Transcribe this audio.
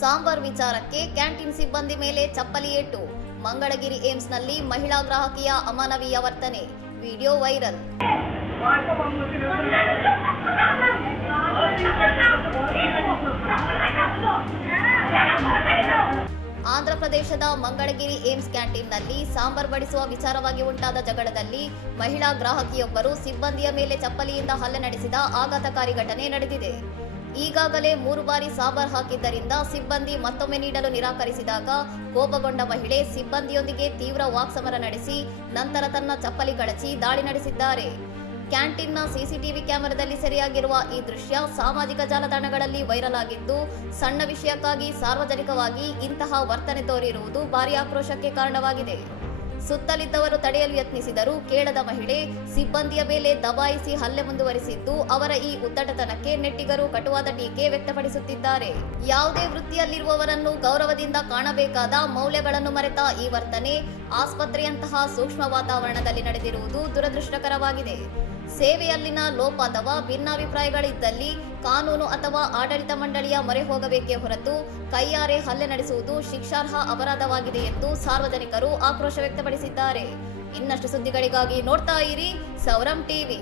ಸಾಂಬಾರ್ ವಿಚಾರಕ್ಕೆ ಕ್ಯಾಂಟೀನ್ ಸಿಬ್ಬಂದಿ ಮೇಲೆ ಚಪ್ಪಲಿ ಏಟು. ಮಂಗಳಗಿರಿ ಏಮ್ಸ್ನಲ್ಲಿ ಮಹಿಳಾ ಗ್ರಾಹಕಿಯ ಅಮಾನವೀಯ ವರ್ತನೆ. Video viral. ಆಂಧ್ರಪ್ರದೇಶದ ಮಂಗಳಗಿರಿ ಏಮ್ಸ್ ಕ್ಯಾಂಟೀನ್ನಲ್ಲಿ ಸಾಂಬಾರ್ ಬಡಿಸುವ ವಿಚಾರವಾಗಿ ಉಂಟಾದ ಜಗಳದಲ್ಲಿ ಮಹಿಳಾ ಗ್ರಾಹಕಿಯೊಬ್ಬರು ಸಿಬ್ಬಂದಿಯ ಮೇಲೆ ಚಪ್ಪಲಿಯಿಂದ ಹಲ್ಲೆ ನಡೆಸಿದ ಆಘಾತಕಾರಿ ಘಟನೆ ನಡೆದಿದೆ. ಈಗಾಗಲೇ 3 ಬಾರಿ ಸಾಂಬಾರ್ ಹಾಕಿದ್ದರಿಂದ ಸಿಬ್ಬಂದಿ ಮತ್ತೊಮ್ಮೆ ನೀಡಲು ನಿರಾಕರಿಸಿದಾಗ ಕೋಪಗೊಂಡ ಮಹಿಳೆ ಸಿಬ್ಬಂದಿಯೊಂದಿಗೆ ತೀವ್ರ ವಾಕ್ಸಮರ ನಡೆಸಿ ನಂತರ ತನ್ನ ಚಪ್ಪಲಿ ಕಳಚಿ ದಾಳಿ ನಡೆಸಿದ್ದಾರೆ. ಕ್ಯಾಂಟೀನ್ನ ಸಿಸಿಟಿವಿ ಕ್ಯಾಮೆರಾದಲ್ಲಿ ಸೆರೆಯಾಗಿರುವ ಈ ದೃಶ್ಯ ಸಾಮಾಜಿಕ ಜಾಲತಾಣಗಳಲ್ಲಿ ವೈರಲ್ ಆಗಿದ್ದು, ಸಣ್ಣ ವಿಷಯಕ್ಕಾಗಿ ಸಾರ್ವಜನಿಕವಾಗಿ ಇಂತಹ ವರ್ತನೆ ತೋರಿರುವುದು ಭಾರೀ ಆಕ್ರೋಶಕ್ಕೆ ಕಾರಣವಾಗಿದೆ. ಸುತ್ತಲಿದ್ದವರು ತಡೆಯಲು ಯತ್ನಿಸಿದರೂ ಕೇಳದ ಮಹಿಳೆ ಸಿಬ್ಬಂದಿಯ ಮೇಲೆ ದಬಾಯಿಸಿ ಹಲ್ಲೆ ಮುಂದುವರಿಸಿದ್ದು, ಅವರ ಈ ಉದ್ದಟತನಕ್ಕೆ ನೆಟ್ಟಿಗರು ಕಟುವಾದ ಟೀಕೆ ವ್ಯಕ್ತಪಡಿಸುತ್ತಿದ್ದಾರೆ. ಯಾವುದೇ ವೃತ್ತಿಯಲ್ಲಿರುವವರನ್ನು ಗೌರವದಿಂದ ಕಾಣಬೇಕಾದ ಮೌಲ್ಯಗಳನ್ನು ಮರೆತ ಈ ವರ್ತನೆ ಆಸ್ಪತ್ರೆಯಂತಹ ಸೂಕ್ಷ್ಮ ವಾತಾವರಣದಲ್ಲಿ ನಡೆದಿರುವುದು ದುರದೃಷ್ಟಕರವಾಗಿದೆ. ಸೇವೆಯಲ್ಲಿನ ಲೋಪ ಅಥವಾ ಭಿನ್ನಾಭಿಪ್ರಾಯಗಳಿದ್ದಲ್ಲಿ ಕಾನೂನು ಅಥವಾ ಆಡಳಿತ ಮಂಡಳಿಯ ಮೊರೆ ಹೋಗಬೇಕೇ ಹೊರತು ಕೈಯಾರೆ ಹಲ್ಲೆ ನಡೆಸುವುದು ಶಿಕ್ಷಾರ್ಹ ಅಪರಾಧವಾಗಿದೆ ಎಂದು ಸಾರ್ವಜನಿಕರು ಆಕ್ರೋಶ ವ್ಯಕ್ತಪಡಿಸಿದ್ದಾರೆ. ಇನ್ನಷ್ಟು ಸುದ್ದಿಗಳಿಗಾಗಿ ನೋಡ್ತಾ ಇರಿ ಸೌರಂ ಟಿವಿ.